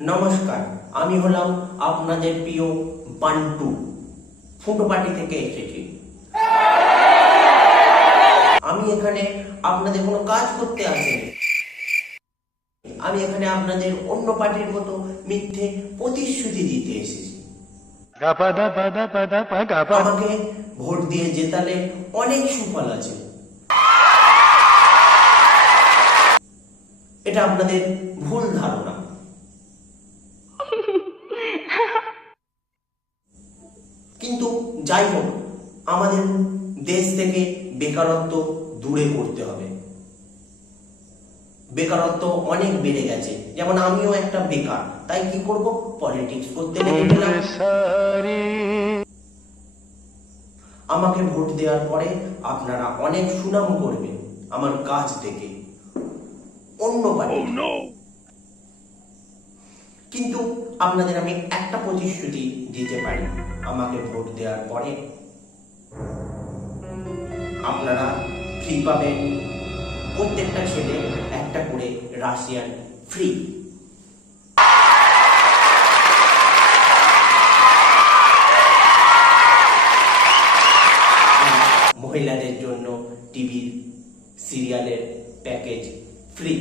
নমস্কার আমি হলাম আপনাদের প্রিয় বান্টু ফুটোপাটি থেকে এসেছি। আমি এখানে আপনাদের কোনো কাজ করতে আসিনি। আমি এখানে আপনাদের অন্য পার্টির মতো মিথ্যে প্রতিশ্রুতি দিতে এসেছি. আমাকে ভোট দিয়ে জেতালে অনেক সুফল আছে। এটা আপনাদের ভুল ধারণা। কিন্তু যাই হোক আমাদের দেশ থেকে বেকারত্ব দূরে করতে হবে। বেকারত্ব অনেক বেড়ে গেছে। যেমন আমিও একটা বেকার তাই কি করব? পলিটিক্স করতে. আমাকে ভোট দেওয়ার পরে আপনারা অনেক সুনাম করবেন আমার কাজ থেকে। অন্য বাড়ি কিন্তু আপনাদের আমি একটা প্রতিশ্রুতি দিতে পারি আমাকে ভোট দেওয়ার পরে। আপনারা ফ্রি পাবেন। প্রত্যেকটা ছেলে একটা করে রাশিয়ান ফ্রি মহিলাদের জন্য টিভির সিরিয়ালের প্যাকেজ ফ্রি